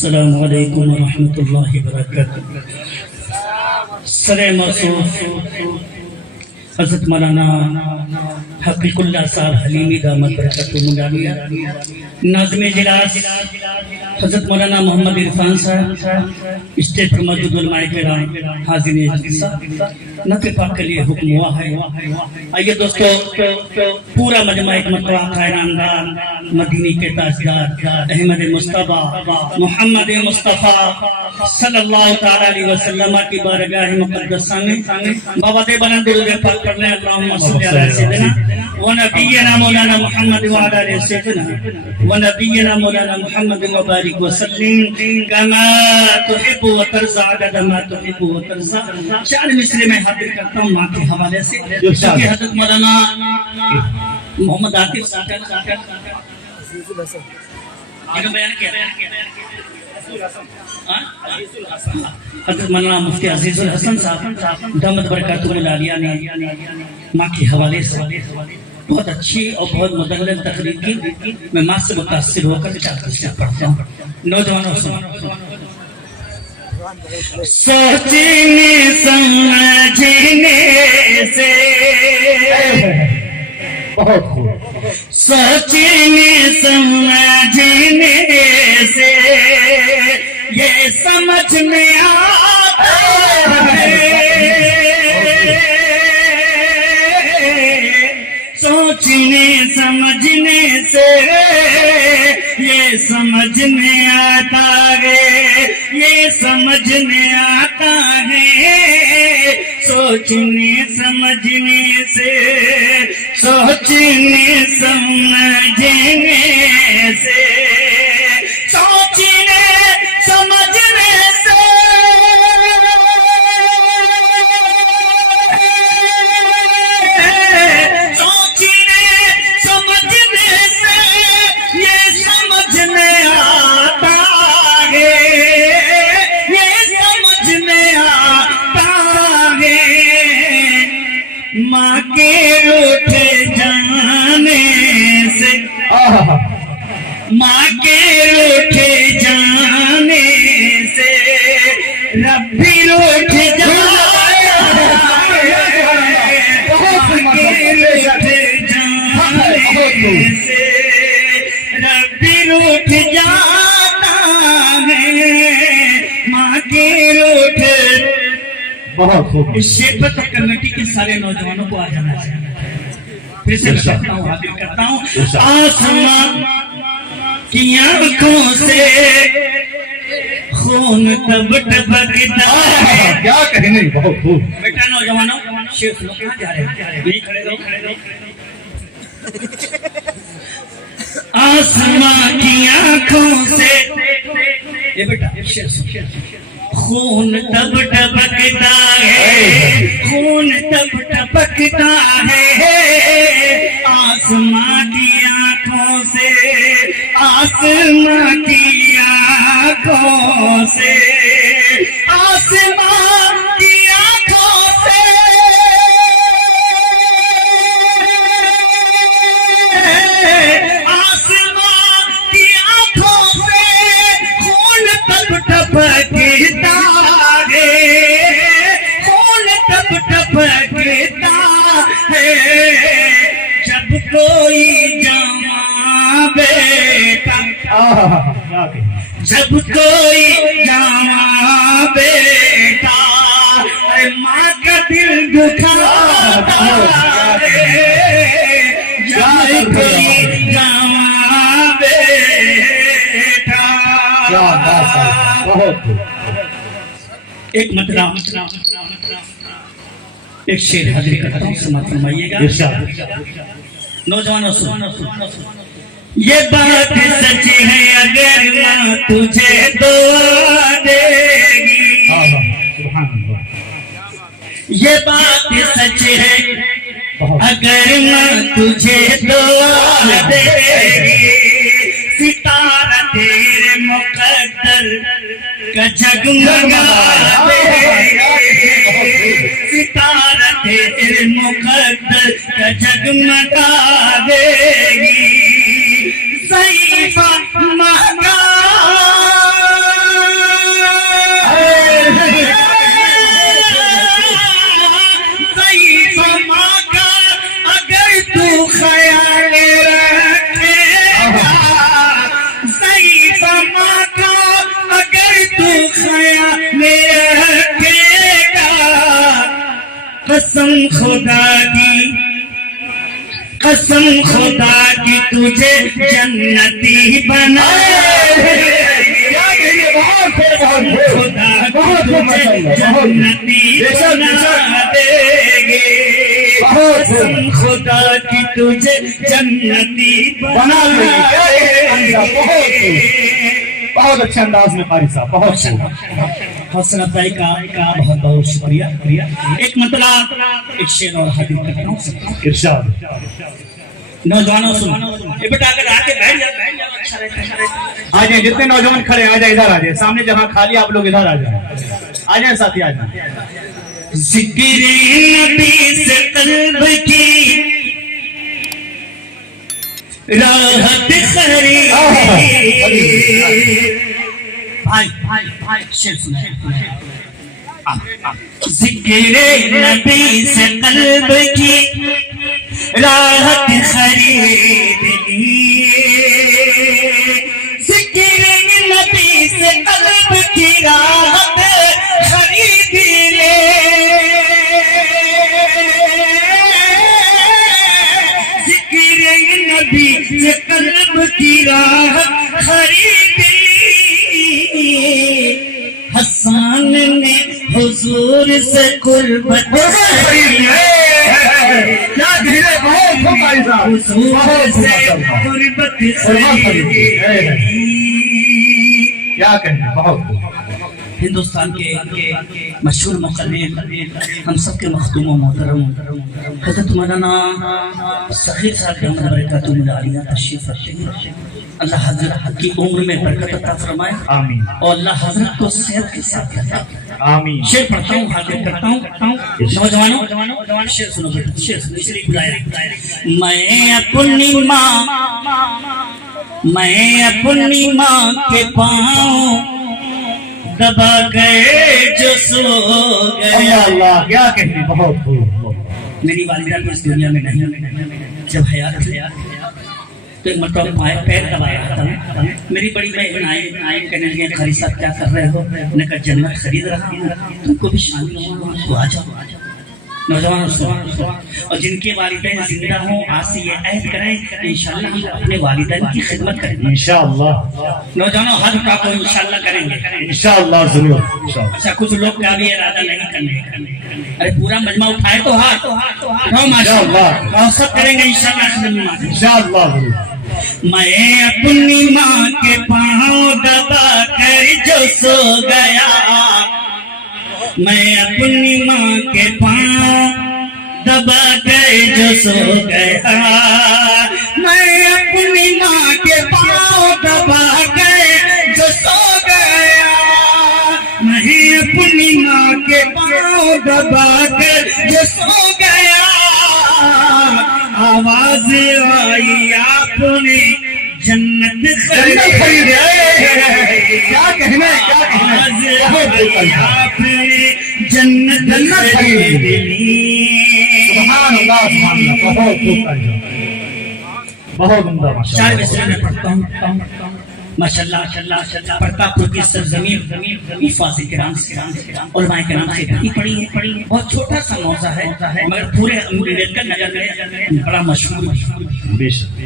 السلام علیکم ورحمۃ اللہ وبرکاتہ۔ سر موصوف حضرت مولانا حقیق اللہ صاحب حلیمی دامت برکاتہ عالیہ، ناظم اجلاس حضرت مولانا محمد عرفان صاحب، اسٹیج پر موجود علماء کرام، حاضرین اجلاس، نقل پاک کے لیے حکم ہوا ہے۔ آئیے دوستو، پورا مجمع ایک مرتبہ خیراندار مدینی کے تاجدار احمد مصطفیٰ محمد مصطفیٰ صلی اللہ تعالی علیہ وسلم کی بارگاہ مقدسہ میں بابا دے بلند درود پاک پڑھ لیں۔ اللہم صلی علی سیدنا و نبینا مولانا محمد و علی سیدنا و نبینا مولانا محمد و بارک وسلم کما تحب و ترضى عدد ما تحب و ترضى۔ شعر مصری میں حاضر کرتا ہوں ماں کے حوالے سے، کیونکہ حضرت مولانا محمد عاطف صاحب بیان کیا حضرت مولانا مفتی عزیز الحسن صاحب دامت برکاتہ العالیہ نے ماں کے حوالے سے بہت اچھی اور بہت مدلل تقریر کی۔ میں ماں سے متاثر ہو کر چار قصیدہ پڑھتا ہوں۔ نوجوانوں سنو، سوچنے سمجھنے سے، سوچنے سمجھنے سے یہ سمجھ میں آتا ہے، سوچنے سمجھنے سے یہ سمجھ میں آتا ہے، یہ سمجھ میں آتا ہے، سوچنے سمجھنے سے، سوچنے سمجھنے سے، سوچنے سمجھنے سے، سوچنے سمجھنے سے یہ سمجھ میں آتا ہے، یہ سمجھ میں آتا ہے، ماں کے روٹھ جانے سے، ماں کے روٹھ جانے سے رب بھی روٹھ جاتا ہے، ماں کے روٹھ جانے سے رب بھی روٹھ جاتا ہے، ماں کے روٹھ۔ بہت خوب۔ اس شیپ پر کمیٹی کے سارے نوجوانوں کو آ جانا چاہیے۔ پھر سے کرتا ہوں، حاضر کرتا ہوں۔ آسمان کی آنکھوں سے خون تب ٹپکتا ہے۔ کیا کہنے، بہت خوب۔ بیٹا نوجوانوں، شیخ لوگ کہاں جا رہے ہیں؟ نہیں کھڑے رہو۔ آسمان کی آنکھوں سے، یہ بیٹا خون تب ٹپکتا ہے، خون تب ٹپکتا ہے، آسمان کی آنکھوں سے، آسمان کی آنکھوں سے، آسمان کی آنکھوں سے، آسمان کی آنکھوں سے خون تب ٹپکتا ہے، خون تب ٹپکتا ہے، جب کوئی جواں بیٹا، جب کوئی جواں بیٹا ماں کا دل دکھاتا ہے، جب کوئی جواں بیٹا۔ ایک مطلب ایک شعر حاضر کرتا ہوں، سماعت فرمائیے گا۔ نوجوانوں سنو، یہ بات سچ ہے اگر ماں تجھے دعا دے گی، یہ بات سچ ہے اگر ماں تجھے دعا دے گی، ستارہ تیرے مقدر کا جگمگا دے گی، ستارہ تیرے مقدر کا جگمگا دے گی، ضعیفہ مہنگا خدا کی قسم خدا کی تجھے جنتی بنائے خدا تجھے جنتی بنا دے گے قسم خدا کی تجھے جنتی بنا دے گے بہت اچھا انداز میں قاری صاحب بہت اچھا حوصلہ افزائی کا بہت بہت شکریہ ایک مطلب ایک شعر اور حدیث کرتا ہوں ارشاد نوجوانوں سنو یہ بیٹا اگر آگے بیٹھ جاؤ اچھا رہتا ہے آ جائیں جتنے نوجوان کھڑے ہیں آ جائیں ادھر آ جائیں سامنے جہاں خالی آپ لوگ ادھر آ جائیں آ جائیں ساتھی آ جائیں ذکر نبی سے قلب کی راحت خرید بھائی شعر سنائیں ذکر نبی سے قلب کی راحت خرید لیے ذکر نبی سے قلب کی راحت خرید لے ذکر نبی سے قلب کی راحت خرید لی حسان نے حضور سے قربت کیا کہیں بہت ہندوستان کے مشہور مقلد ہم سب کے مخدوم و محترم حضرت مولانا سخیر صاحب رحمۃ اللہ برکاتہ علیہ تشریف رکھتے ہیں اللہ حضرت کی عمر میں برکت عطا فرمائے آمین اور اللہ حضرت کو صحت کے ساتھ عطا آمین شعر پڑھتا ہوں حاضر کرتا ہوں نوجوانوں شعر سنو شعر سنو اس لیے بلایا میں اپنی ماں کے پاؤں دبا گئے جو سو گیا اللہ کیا کہتے بہت میری والدہ بھی اس دنیا میں نہیں جب حیات تھی تو ایک مرتبہ پائے پیر دبایا تھا میری بڑی بہن آئی کہنے لگے قاری صاحب کیا کر رہے ہو میں نے کہا جنت خرید رہا ہوں تم کو بھی شامل ہو تو آ جاؤ نوجوان اور جن کے والدین زندہ ہوں آج سے یہ عہد کریں انشاءاللہ ہم اپنے والدین کی خدمت کریں گے انشاءاللہ نوجوانوں ہر کا کو انشاءاللہ کریں گے انشاءاللہ ضرور اچھا کچھ لوگ کا بھی ارادہ نہیں کرنے ارے پورا مجمع اٹھائے تو ہاتھ ماشاءاللہ سب کریں گے انشاءاللہ ضرور میں اپنی ماں کے پاؤں دبا کر جو سو گیا میں اپنی ماں کے پاؤں دبا کر جو سو گیا میں اپنی ماں کے پاؤں دبا کر جو سو گیا میں اپنی ماں کے پاؤں دبا کر جو سو گیا آواز آئی آپ نے جنت خرید کیا کہنا ہے آواز آئی آپ نے جنت خرید لی سبحان اللہ بہت بہت عمدہ شاعر بسرا میں پڑھتا ہوں ماشاءاللہ پرتاپ پور کی سرزمین حفاظ کرام علماء کرام سے پڑھی ہے بہت چھوٹا سا موضوع ہے مگر پورے امریکن نگر میں بڑا مشہور بے شک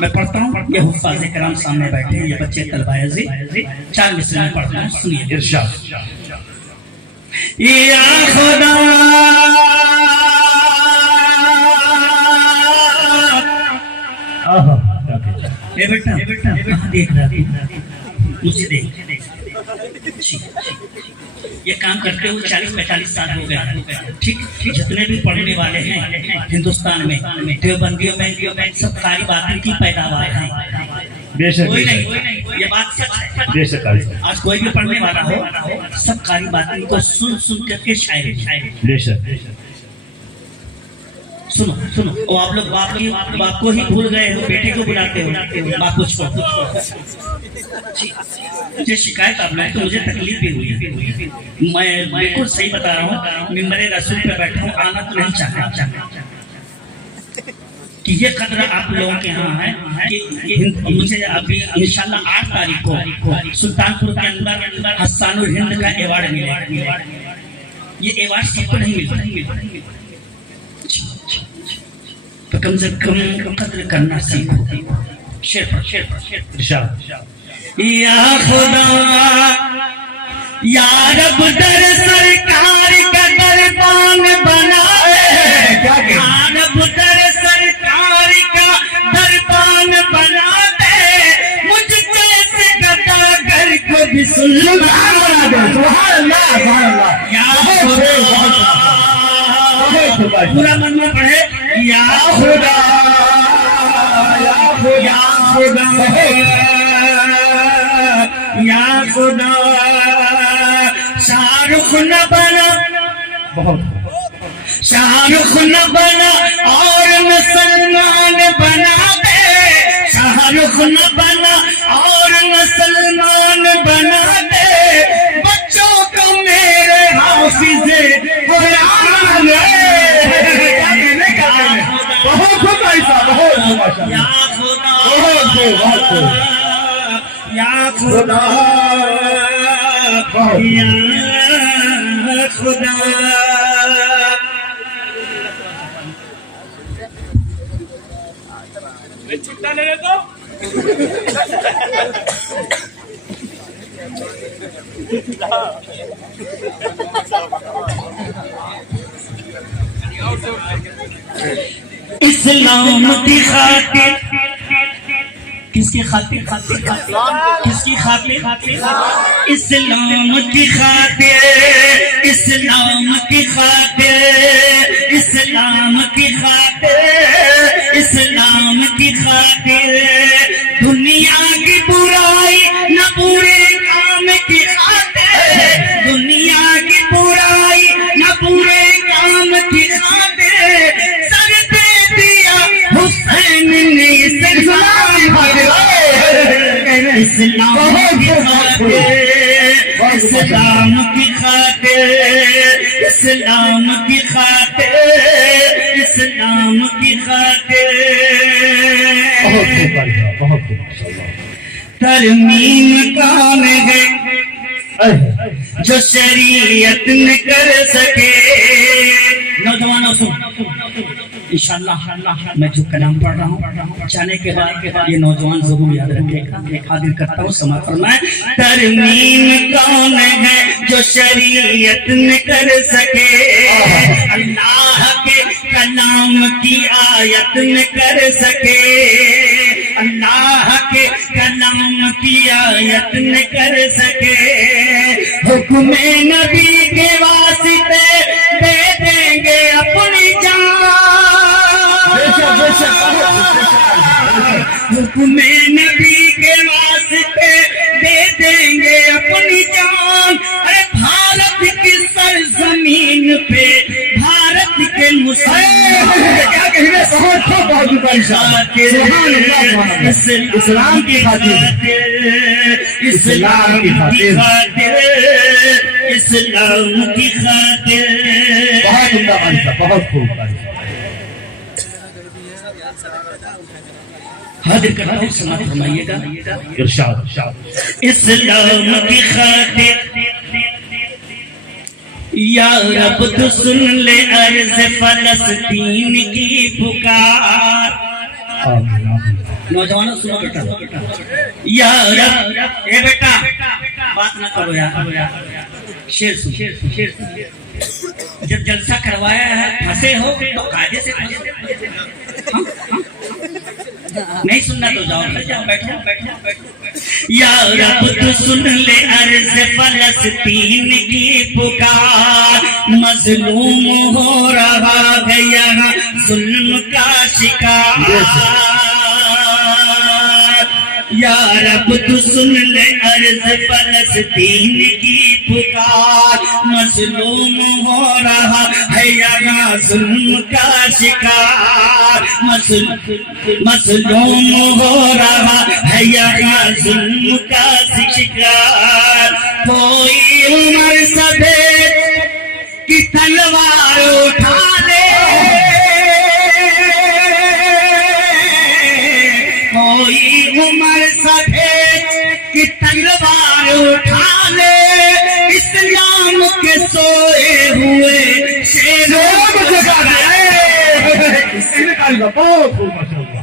میں پڑھتا ہوں یہ حفاظ کرام سامنے بیٹھے ہیں یہ بچے طلبہ عزیز چار مصرے میں پڑھتا ہوں سنیے ارشاد یا خدا اے بیٹا کہاں دیکھ رہا مجھے دیکھ یہ کام کرتے ہوئے 40-45 سال ہو گیا ٹھیک جتنے بھی پڑھنے والے ہیں ہندوستان میں دیوبندیوں میں سب قاری باطن کی پیداوار ہیں بے شک کوئی نہیں یہ بات سچ ہے بے شک آج کوئی بھی پڑھنے والا ہو سب قاری باطن کو سن کر کے شاعر بے شک سنو اور آپ لوگ باپ کو ہی بھول گئے ہو بیٹے کو بلاتے ہو باپ کچھ مجھے شکایت آپ نے تو مجھے تکلیف بھی ہوئی میں بالکل صحیح بتا رہا ہوں ممبر رسول پہ بیٹھا ہوں آنا تو نہیں چاہتا کہ یہ قدر آپ لوگوں کے ہاں ہے کہ مجھے ابھی انشاءاللہ 8 تاریخ کو سلطان پور کے اندر حسان الہند کا ایوارڈ ملے یہ ایوارڈ سب کو نہیں ملتا تو کم سے کم قدر کرنا سیکھو. شیر ارشاد. یا خدا یا رب در سرکار کا دربان بنا دے. کیا کہ یا رب در سرکار کا دربان بنا دے. مجھ جیسے گدا گر کو بھی سلطان بنا دے. سبحان اللہ سبحان اللہ. یا خدا پورا من میں پڑھے. یا خدا یا خدا یا خدا شاہ رخ نہ بنا بہت شاہ رخ نہ بنا اور نہ سلمان بنا دے. شاہ رخ نہ بنا اور نہ سلمان بنا دے. بچوں کو میرے حافظ قرآن بہت خوب ایسا بہت یا خدا یا خدا یا خدا. چھٹا لے تو اسلام کی خاطر کس کی خاطر کس کی خاطر اسلام کی خاطر اسلام کی خاطر اسلام کی خاطر اسلام کی خاطر دنیا کی برائی نہ برے کام کی خاطر دنیا کی برائی نہ برے کام کی خاطر سر دے دیا حسین نے اسلام کی خاطر اسلام کی خاطر اسلام کی خاطر اسلام کی خاطر بہت خوب. ترمیم کام ہے جو شریعت میں کر سکے. نوجوانوں سن انشاءاللہ میں جو کلام پڑھ رہا ہوں جانے کے بعد یہ نوجوان ضرور یاد رکھے گا. حاضر کرتا ہوں سماعت فرمائیں. ترمیم کون ہے جو شریعت میں کر سکے اللہ کے کلام کی آیت میں کر سکے اللہ کے کلام کی آیت میں کر سکے. حکم نبی کے واسطے دے دیں گے اپنی جان. حکم نبی کے واسطے دے دیں گے اپنی جان. اے بھارت کی سرزمین پہ بھارت کے مسلمان اسلام کی خاطر اسلام کی خاطر اسلام کی خاطر. بہت خوب. حاضر کرتا ہوں سماعت فرمائیے گا. ارشاد. اسلام کی خاطر یا رب تو سن لے عرض فلسطین کی پکار. نوجوانوں سنو بیٹا. یا رب اے بیٹا بات نہ کرو یار. شیر سن. جب جلسہ کروایا ہے پھنسے ہو تو قاعدے سے نہیں سننا تو جاؤ بیٹھو. یا رب تو سن لے عرض فلسطین کی پکار. مظلوم ہو رہا ہے یہاں ظلم کا شکار. یا رب تو سن لے عرض فلسطین کی پکار. مظلوم ہو رہا ہے یہاں ظلم کا شکار. مظلوم ہو رہا ہے یہاں ظلم کا شکار. کوئی عمر سبھے کی تلوار اٹھا لے کوئی عمر سبھے کی تلوار اٹھا لے. اسلام کے سوئے ہوئے شیروں کو جگا دے. انتقال کا بہت خوب ماشاءاللہ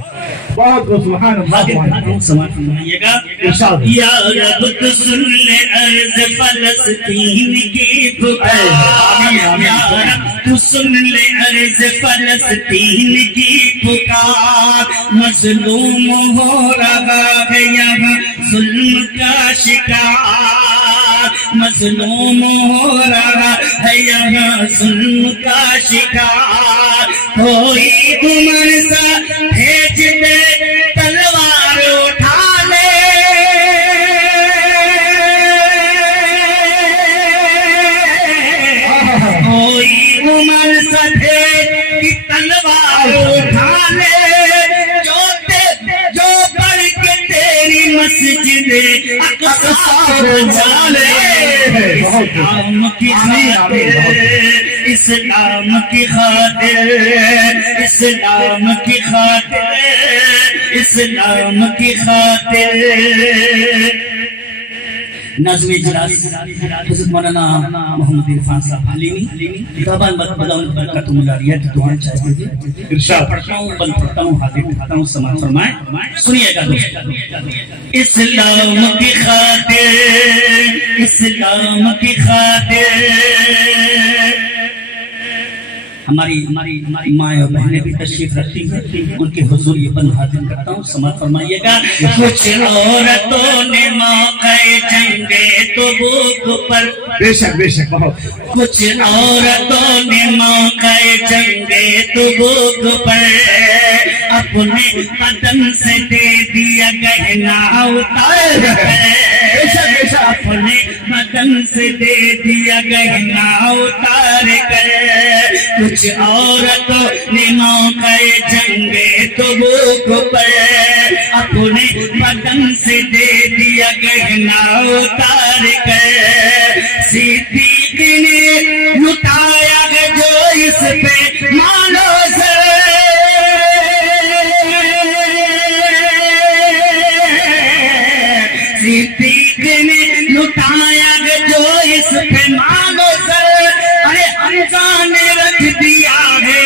بہت خوب سبحان اللہ سماعت فرمائیے گا ارشاد یا رب تو سن لے عرض فلسطین کی پکار یا رب تو سن لے عرض فلسطین کی پکار مظلوم ہو رہا ہے یہاں ظلم کا شکار مظلوم ہو رہا ہے یہاں ظلم کا شکار کوئی عمر سا بھیج دے تلوار اٹھا لے کوئی عمر سا بھیج تلوار اٹھا لے جو بڑھ کے تیری مسجد اقصی بجا لے اسلام کی خاطر اسلام کی خاطر اسلام کی خاطر اسلام کی خاطر نظم اجلاس حضرت مولانا محمد عرفان صاحب حلیمی کتابان بداؤں برکت ملاریت دعائیں چاہتے ہیں ارشاد پڑھتا ہوں بند پڑھتا ہوں حاضر پڑھتا ہوں سماعت فرمائیں سنیے گا اسلام کی خاطر اسلام کی خاطر ہماری مائیں اور بہنیں بھی تشریف رکھتی ہیں ان کے حضور یہ بند حاضر کرتا ہوں سماعت فرمائیے گا کچھ عورتوں نے موقع جنگ تبوک پر بے شک بہت کچھ عورتوں نے موقع جنگ تبوک پر اپنے قدم سے دے دیا گہنا اتار کر اپنے قدم سے دے دیا گہنا اتار کر کچھ عورتوں نے موقع جنگ تبوک پر اپنے قدم سے دے دیا گہنا اتار کر صدیق نے لٹایا ہے جو اس پہ مالو سے صدیق نے لٹایا ہے جو اس پہ مالو سے ارے حمزہ نے رکھ دیا ہے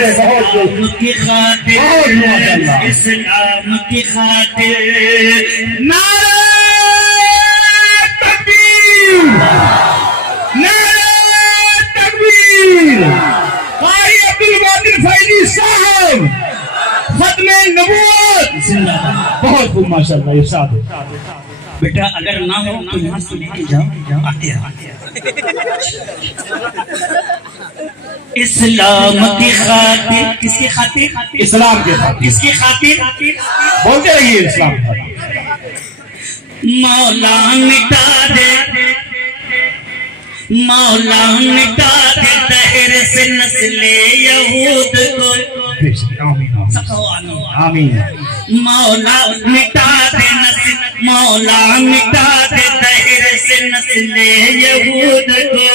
اسلام کی خاطر اسلام کی خاطر نعرہ تکبیر نعرہ تکبیر قاری عبدالقادر فیضی صاحب ختم نبوت زندہ باد بہت خوب ماشاءاللہ ارشاد بیٹا اگر نہ ہو تو یہاں سے لے کے جاؤ آتے اسلام کی خاطر کس کی خاطر اسلام کے خاطر کس کی خاطر بولتے رہیے اسلام کی خاطر مولا مٹا دے مولا مٹا دے دہر سے نسل یہود کو آمین مولا مٹا دے نسل مولا مٹا دے دہر سے نسل یہود کو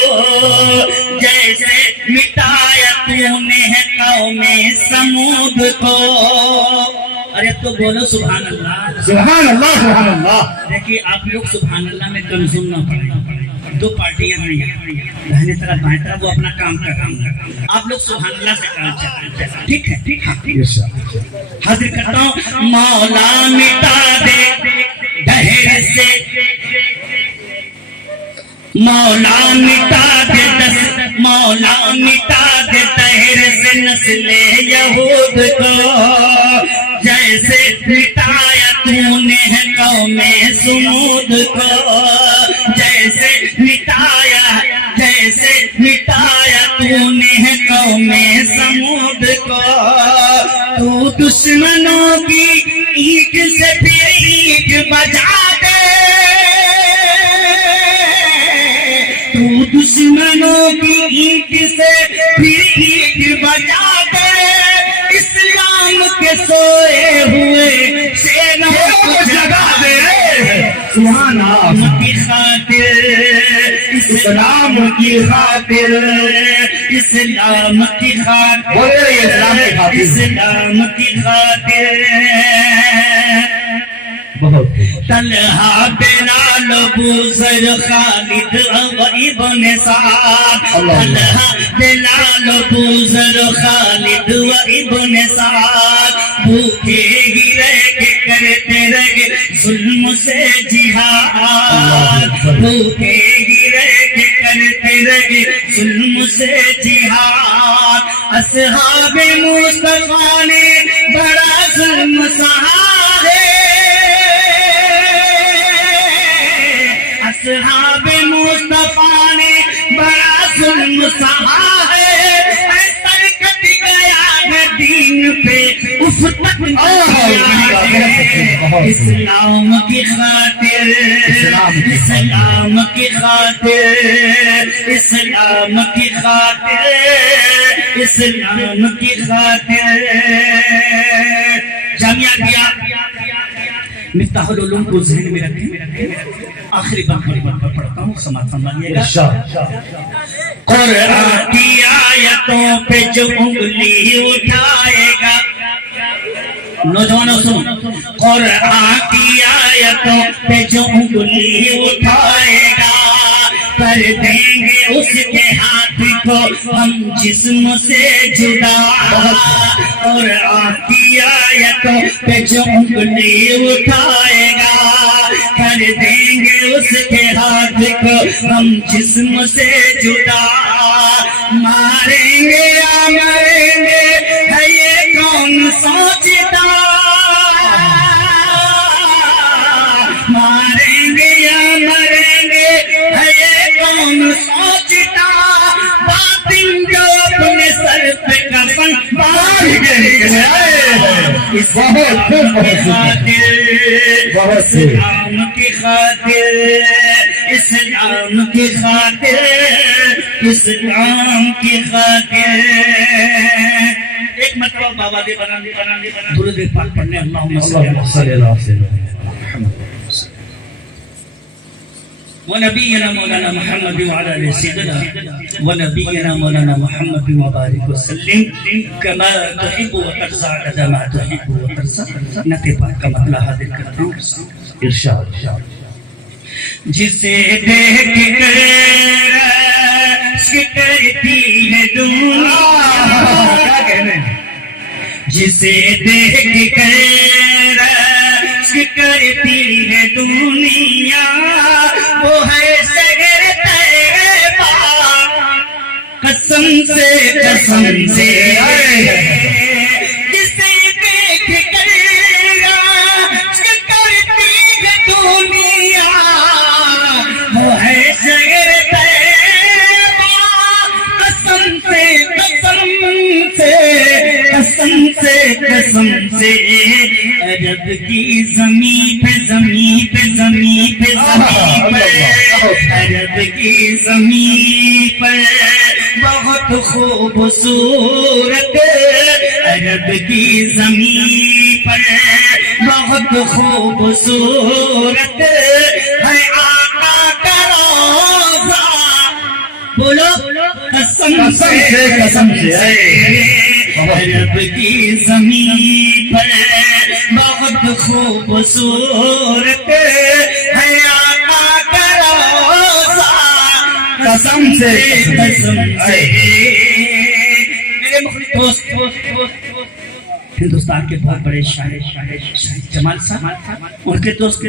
جیسے مٹایا تو نے ہے قوم سمود کو ارے تو بولو سبحان اللہ سبحان اللہ سبحان اللہ دیکھیے آپ لوگ سبحان اللہ میں کمزور نہ پڑیں دو پارٹیاں ہیں داہنے طرف بائیں طرف وہ اپنا کام کر رہا ہوں آپ لوگ سبحان اللہ سے کام چاہتے ہیں ٹھیک ہے حاضر کرتا ہوں مولا مٹا دے دہر سے مولا مٹا دے مولا مٹا دے دہر سے نسل یہود کو جیسے مٹایا تو نے ہے قوم سمود کو جیسے مٹایا تو نے ہے قوم سمود کو تو دشمنوں کی اینٹ سے بھی اینٹ بجا دے تو دشمنوں کی اینٹ سے بھی اینٹ بجا دے اسلام کے سوئے ہوئے شیروں کو جگا دے سبحان اللہ کی خاطر اسلام کی خاطر اسلام کی خاطر بولتے رہیے اسلام کی خاطر اسلام کی خاطر بہت طلحہ بلال بوذر خالد ابن سعد طلحہ بلال بوذر خالد ابن سعد بھوکے ہی رہ کے کرتے رہے ظلم سے جہاد بھوکے ہی رہ کے کرتے رہے ظلم سے جہاد اصحاب مصطفیٰ نے بڑا ظلم سہا ہے اصحاب مصطفیٰ نے بڑا ظلم سہا ہے سر کٹ گیا ہے دین پہ افتت اسلام کی خاطر اسلام کی خاطر اسلام کی خاطر اسلام کی خاطر جامعہ دیا مفتاح العلوم کو ذہن میں رکھیں آخری بات پڑھتا ہوں سماعت فرمائیے گا قرآن کی آیتوں پہ جو انگلی اٹھائے گا نوجوانوں سن قرآن کی آیتوں پہ جو انگلی اٹھائے گا کر دیں گے اس کے ہاتھ کو ہم جسم سے جدا قرآن کی آیتوں پہ جو انگلی اٹھائے گا کر دیں گے اس کے ہاتھ کو ہم جسم سے جدا ماریں گے یا مریں گے ہے یہ کون سوچتا ماریں گے یا مریں گے ہے یہ کون سوچتا باطن جو اپنے سر پہ کفن باندھ گئے اسلام کی خاطر اسلام کی خاطر اسلام کی خاطر ایک مرتبہ بابا دے بنا درود پاک پڑھنے اللہم صلی اللہ علیہ وسلم ونبينا مولانا محمد وعلى آله سيدنا ونبينا مولانا محمد وبارك وسلم كما تحب وترضى عدد ما تحب وترضى نتے پاک کا مطلب حاضر کرتا ہوں ارشاد جسے دیکھ کر کرتی ہے دنیا کیا کہنے جسے دیکھ کر کرتی ہے دنیا وہ ہے شہر طیبہ قسم سے جسے دیکھ کر کرتی ہے دنیا وہ ہے شہر طیبہ قسم سے عرب کی زمین پہ عرب کی زمین پر بہت خوبصورت عرب کی زمین پر بہت خوبصورت ہے آقا کا روضہ بولو قسم سے عرب کی زمین پر بہت خوبصورت ہے آقا کا روضہ قسم سے میرے مخلص دوست ہندوستان کے بہت بڑے شاعر جمال صاحب ان کے دوست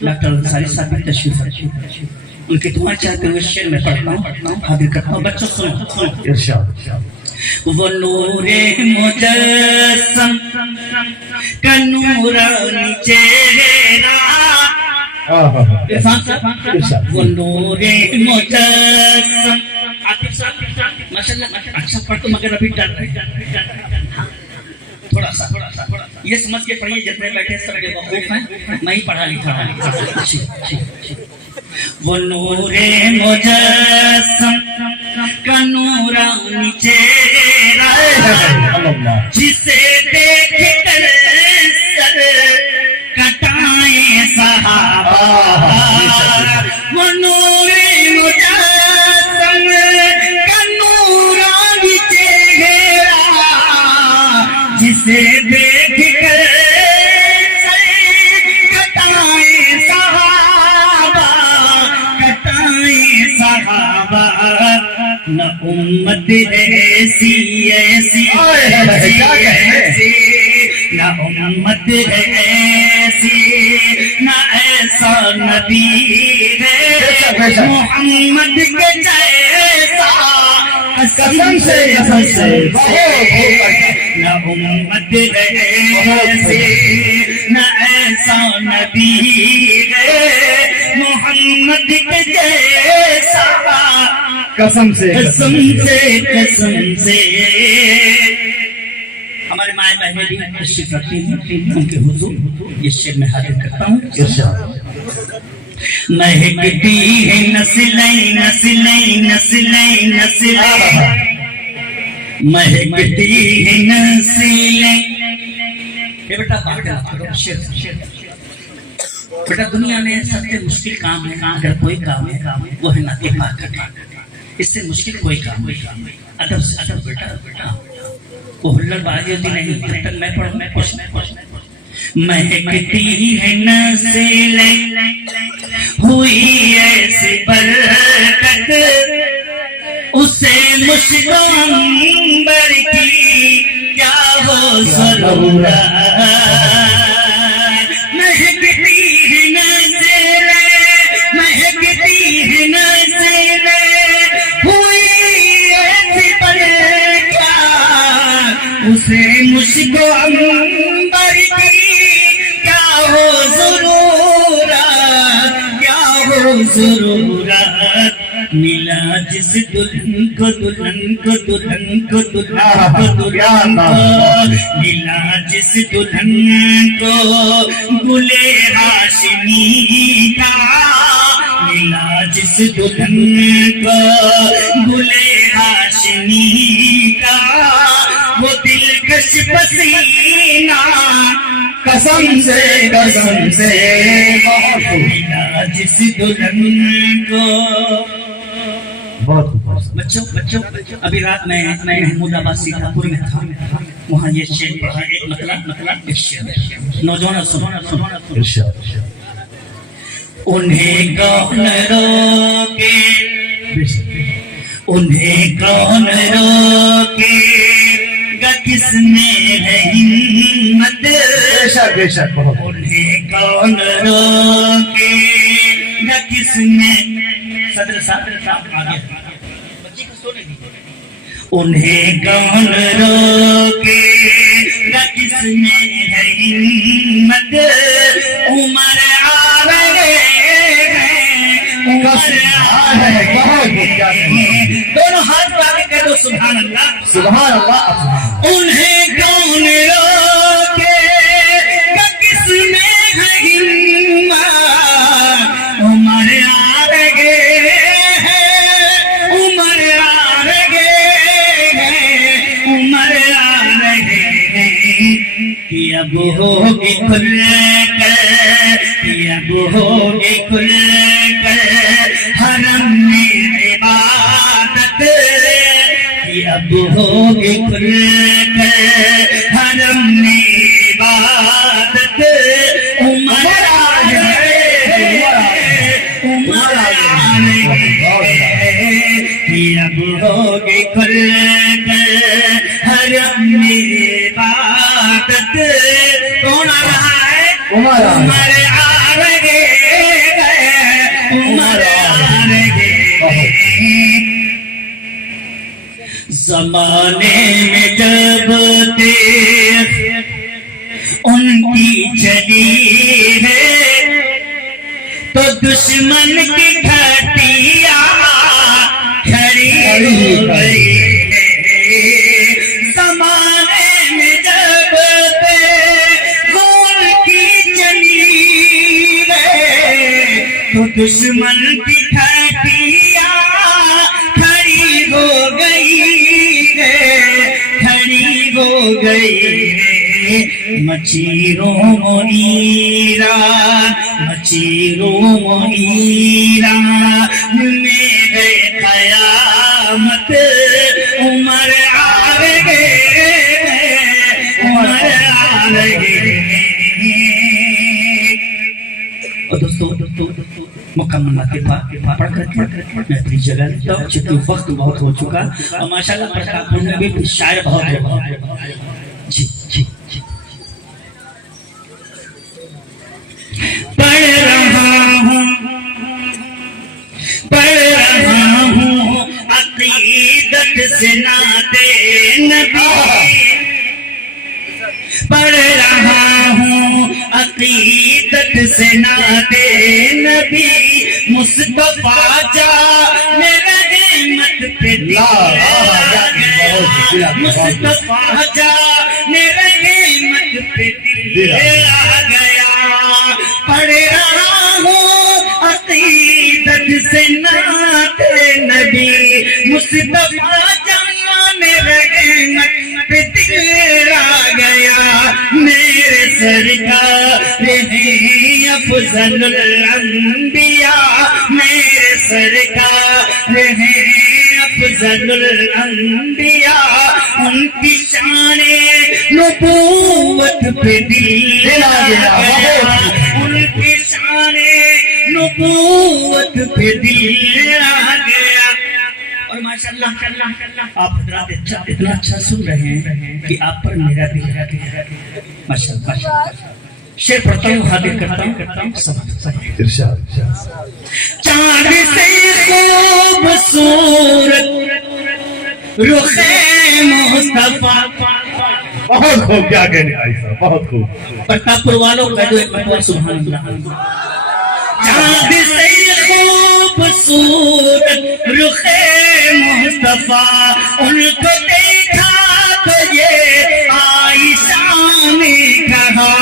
ڈاکٹر انصاری صاحب بھی تشریف رکھے ان کی دعا چاہتے ہوئے شعر میں پڑھتا ہوں حاضر کرتا ہوں بچوں سنو ارشاد وہ نور مجسم کا نورانی چہرہ وہ نور مجسم عاطف صاحب ماشاءاللہ اچھا پڑھ تو مگر ابھی ڈر رہے تھوڑا سا یہ سمجھ کے پڑھیے جتنے بیٹھے سب کے وقوف ہیں میں ہی پڑھا لکھا وہ نور مجسم کا نورانی چہرہ جسے دیکھ کر سر کٹائیں صحابہ وہ نور مجسم کا نورانی چہرہ جسے دیکھ کر سر کٹائیں امت ایسی ایسی ایسی نہ امت ہے ایسی نہ ایسا نبی ہے محمد کے جیسا قسم سے نہ امت ہے ایسی نہ ایسا نبی ہے محمد کے جیسا قسم سے قسم سے قسم سے ہمارے مائیں بہنیں بھی تشریف رکھتی ہیں ان کے حضور یہ شعر میں حاضر کرتا ہوں مہکتی ہے نسلیں نسلیں نسلیں نسلیں مہکتی ہے نسلیں یہ بیٹا بات کرو شعر بیٹا دنیا میں سب سے مشکل کام ہے اگر کوئی کام ہے وہ ہے نعت پاک کرنا اس سے مشکل کوئی کام نہیں ادب سے ادب بیٹا وہ ہلڑ بازی ہوتی نہیں جب تک میں پڑھوں میں کچھ مہکتی ہے نسلیں ہوئی ایسی برکت اسے مشک عنبر کی کیا ہو ضرورت مہکتی ہے نسلیں مہکتی ہے نسلیں ہوئی ایسی برکت اسے مشک عنبر کی کیا ہو ضرورت کیا ہو ضرورت ملا جس دلہن کو دلہن کو دلہن کو دلہن کو دلہن کو ملا جس دلہن کو گلے ہاشمی کا ملا جس دلہن کو گلے ہاشمی کا وہ دلکش پسینہ قسم سے ملا جس دلہن کو بچوں ابھی رات میں محمود آباد سیتاپور میں تھا وہاں یہ شعر پڑھا ایک مطلب ایک شعر نوجوان سنو انہیں کون روکے انہیں کون روکے گا کس میں ہے ہمت انہیں کون روکے گا کس میں صدر صاحب آگے بچی کو سونے دی انہیں کون روکے گا کس میں ہے ہمت عمر آوے عمر آوے دونوں ہاتھ پاکے کہہ دو سبحان اللہ سبحان اللہ انہیں کون روکے گا کس میں ہے ہمت عمر آوے عمر آرگے کہ اب ہوگی کھل کر کہ اب ہوگی کھل کر حرم میں عبادت کہ اب ہوگی کھل کر حرم میں عبادت عمر آرگے عمر آرگے اب ہوگی کھل کر حرم میں عبادت کون آ رہا ہے عمر آرگے عمر آرگے زمانے میں جب دیکھ ان کی چلی ہے تو دشمن کی گھٹیاں کھڑی ہو گئی زمانے میں جب غور کی چلی ہے تو دشمن کی گھٹیاں کھڑی ہو گئی کھڑی ہو گئی مچیروں منیرا میرے قیامت عمر آرگے عمر آرگے دوستو مکمل پڑھ کر کے میں اپنی جگہ لیتا ہوں، چونکہ وقت بہت ہو چکا اور ماشاءاللہ پرتاپور میں بھی شاعر بہت ہے. جی جی جی پڑھ رہا ہوں عقیدت سے نعت نبی، پڑھ رہا ہوں عقیدت سے نعت نبی، مصطفیٰ جان رحمت پہ دل آ گیا، مصطفیٰ جان رحمت پہ دل آ گیا. پڑھ رہا ہوں عقیدت سے نعت نبی، مصطفیٰ جان رحمت پہ دل آ گیا. میرے سرکار ہیں افضل الانبیاء، میرے سرکار ہیں افضل الانبیاء، ان کی شان نبوت پہ دل آ گیا، ان کی شان نبوت پہ دل آ گیا. اور ماشاءاللہ آپ حضرات اتنا اچھا سن رہے ہیں کہ آپ پر میرا دل ہے. ماشاءاللہ شعر پڑھتا ہوں، حاضر کرتا ہوں. ارشاد. چاند سے خوبصورت رخ مصطفیٰ، بہت خوب، کیا کہنے بھائی صاحب، بہت خوب. پرتاپور والوں کا جو ایک مرتبہ سبحان اللہ. چاند سے خوبصورت رخ مصطفیٰ، ان کو دیکھا تو یہ عائشہ نے کہا،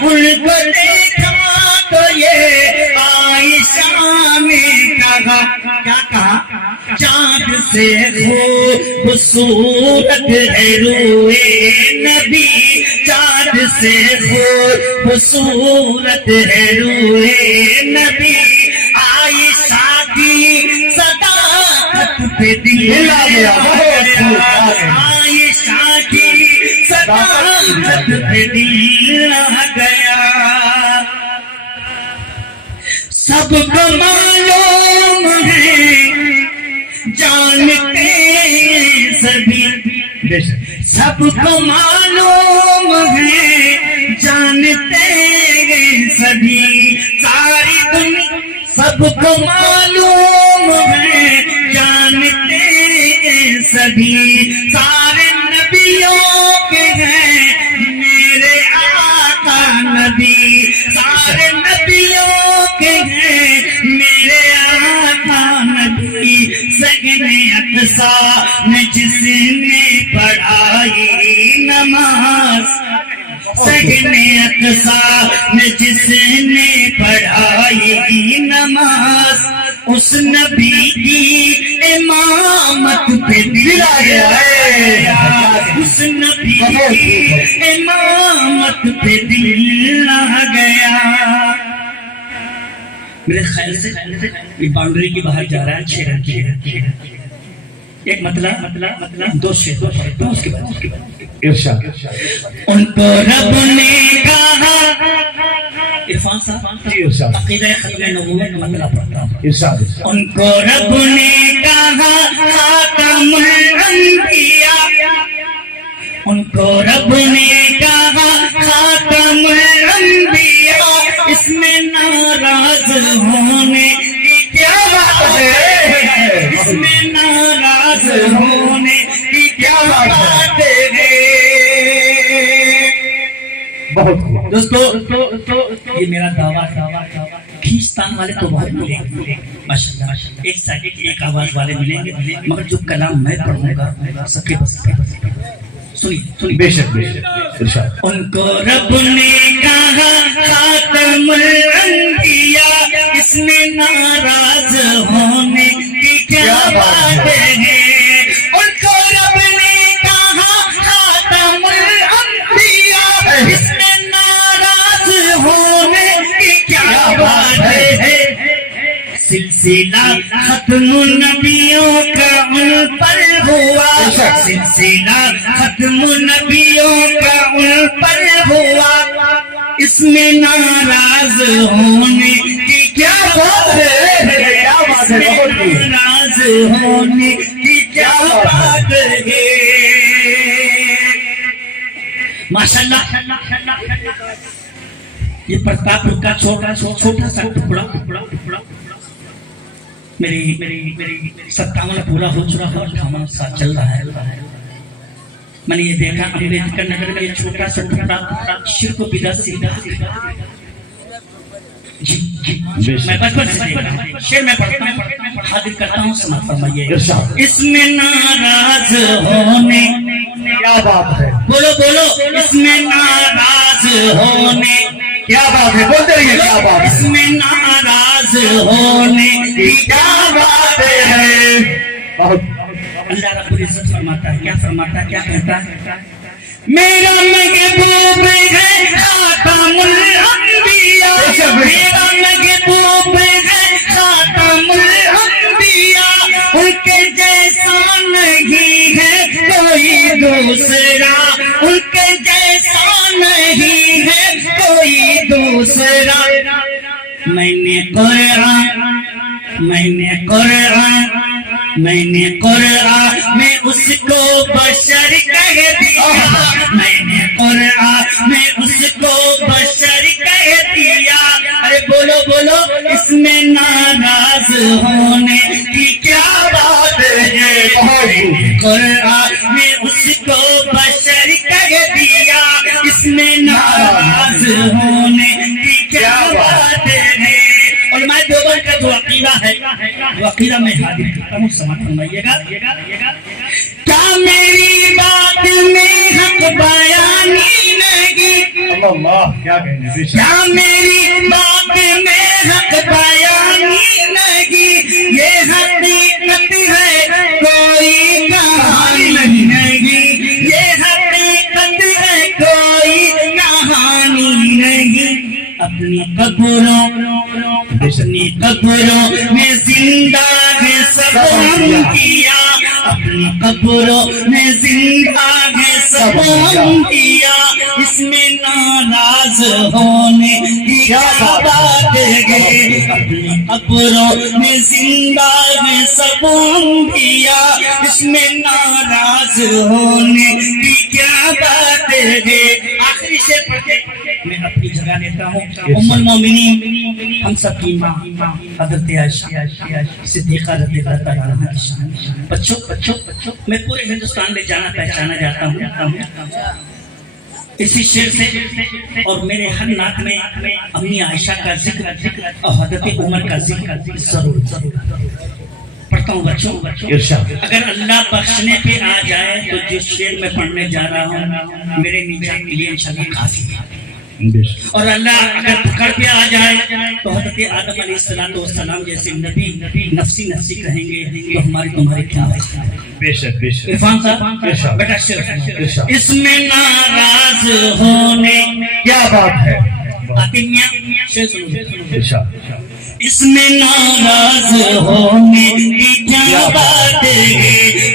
ان کو دیکھا تو یہ عائشہ نے کہا. کیا کہا؟ چاند سے خوبصورت ہے روئے نبی، چاند سے خوبصورت ہے روئے نبی، عائشہ کی صداقت پہ دل آ گیا، عائشہ کی صداقت پہ دل آ گیا. سب کو معلوم ہے جانتے سبھی، سب کو معلوم ہے جانتے سبھی، ساری دنیا سب کو معلوم ہے جانتے سبھی، سارے نبیوں کے ہیں میرے آقا نبی، سارے نبیوں کے ہیں میرے آقا نبی. سگنے اقصیٰ میں جس نے پڑھائی نماز، سگنے اقصیٰ میں جس نے پڑھائی نماز، اس نبی کی امامت پہ دل آ گیا، اس نبی کی امامت پہ دل آ گیا. میرے خیال سے یہ باؤنڈری کی باہر جا رہا ہے. 6 رن ایک مطلب دو شعر پڑھتا ہوں، اس کے بعد ارشاد. ان کو رب نے کہا، عرفان صاحب جی ارشاد. عقیدہ ختم نبوت کا مطلب پڑھتا ہوں. ارشاد. ان کو رب نے کہا خاتم الانبیاء، ان کو رب نے کہا خاتم الانبیاء، اس میں ناراض ہونے کی کیا بات ہے، اس میں ناراض ہونے کی کیا بات ہے. بہت خوب. دوستو یہ میرا دعویٰ کھینچتان والے تو بہت ملیں گے ماشاءاللہ، ایک سیکنڈ ایک آواز والے ملیں گے، مگر جو کلام میں پڑھوں گا سکے بس سنیے. بے شک بے شک. ارشاد. ان کو رب نے کہا خاتم الانبیاء، اس میں ناراض ہونے کی کیا بات ہے. ان کو رب نے کہا خاتم الانبیاء، اس میں ناراض ہونے کی کیا بات ہے. سلسلہ ختم نبیوں کا ان پر ہوا، سلسلہ ختم نبیوں کا ان پر ہوا، اس میں ناراض ہونے کی کیا بات ہے. ہونے کی کیا بات ہے. ماشاءاللہ یہ پرتاپ کا چھوٹا سا ٹکڑا میری 57 پورا ہو چکا ہے, 58 سال چل رہا ہے. میں نے یہ دیکھا امبیدکر نگر میں یہ چھوٹا سا ٹکڑا شرک و بدعت سے جی میں بچپن سے دیکھا. شعر میں پڑھتا ہوں, حاضر کرتا ہوں, سماعت فرمائیے. اس میں ناراض ہونے, کیا بات ہے, بولو اس میں ناراض ہونے, کیا بات ہے, بولتے رہیے کیا بات ہے, اس میں ناراض ہونے کی کیا بات ہے. اللہ رب العزت فرماتا ہے, کیا فرماتا ہے, کیا کہتا ہے, میرا محبوب ہے خاتم الانبیاء, میرا محبوب ہے خاتم الانبیاء, ان کے جیسا نہیں ہے کوئی دوسرا, ان کے جیسا نہیں ہے کوئی دوسرا. میں نے قرآن میں اس کو بشر کہہ دیا, میں نے قرآن میں اس کو بشر کہہ دیا. ارے بولو اس میں ناراض ہونے کی کیا بات ہے. قرآن میں اس کو بشر کہہ دیا, اس میں ناراض ہونے کی کیا بات ہے. اور میں دیوبند کا جو عقیدہ ہے, وہ عقیدہ میں حاضر کرتا ہوں, سماعت فرمائیے گا. کیا میری بات میں حق بیانی نہیں, اللہ کیا کہنے, کیا میری بات میں حق بیانی نہیں, یہ حقیقت ہے کوئی کہانی نہیں, یہ حقیقت ہے کوئی کہانی نہیں. اپنی قبروں میں زندہ ہے سب ہم کیا, اپنی قبروں میں زندہ ہے سب ہم کیا, اس میں ناراض ہونے کی کیا بات ہے. اپنی قبروں میں زندہ ہے سب ہم کیا, اس میں ناراض ہونے کی کیا بات ہے. آخری شعر پڑھ کے میں اپنی جگہ لیتا ہوں. ام المومنین ہم سب کی ماں حضرت عائشہ صدیقہ رضی اللہ تعالی عنہا کی شان. بچوں میں پورے ہندوستان میں جانا پہچانا جاتا ہوں اسی شعر سے, اور میرے ہر نعت میں امی عائشہ کا ذکر اور حضرت عمر کا ذکر ضرور پڑھتا ہوں. بچوں اگر اللہ بخشنے پہ آ جائے تو جس شعر میں پڑھنے جا رہا ہوں میرے نیچے کے لیے انشاءاللہ کافی ہے, اور اللہ اگر پکڑ پہ آ جائے تو حضرت آدم علیہ السلام جیسے نبی نفسی کہیں گے تو ہماری تمہاری کیا ہے. بے شک عرفان صاحب بیٹا شعر, اس میں ناراض ہونے, کیا بات ہے, اس میں ناراض ہونے کی کیا بات ہے.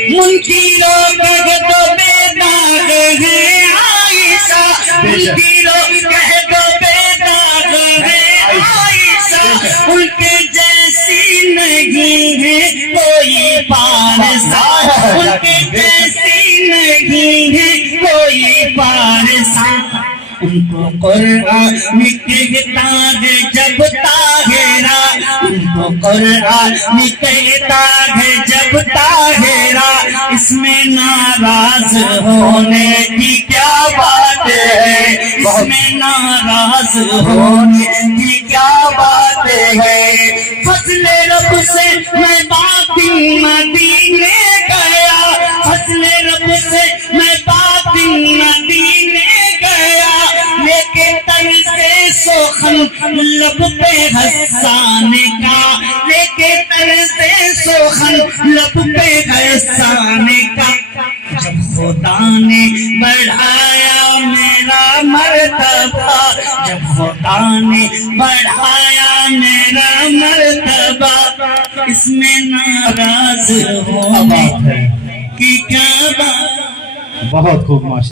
منکروں کہہ دو بے داغ ہے عائشہ, منکروں کہہ دو بے داغ ہے عائشہ, ان کے جیسی نہیں ہے کوئی پارسا, ان کے جیسی نہیں ہے کوئی پارسا. ان کو قرآن کہتا ہے جب طاہرہ, ان کو قرآن کہتا ہے جب طاہرہ, اس میں ناراض ہونے کی کیا بات ہے, اس میں ناراض ہونے کی کیا بات ہے. فضل رب سے میں باطن مدینے گیا, فضل رب سے میں باطن مدینے گیا, لے کے تن سے سخن لب پہ حسان کا, لے کے تن سے سخن لب پہ حسان کا. جب خدا نے بڑھایا میرا مرتبہ, جب خدا نے بڑھایا میرا مرتبہ, اس میں ناراض ہونے کی کیا بات. بہت خوب ماشاءاللہ.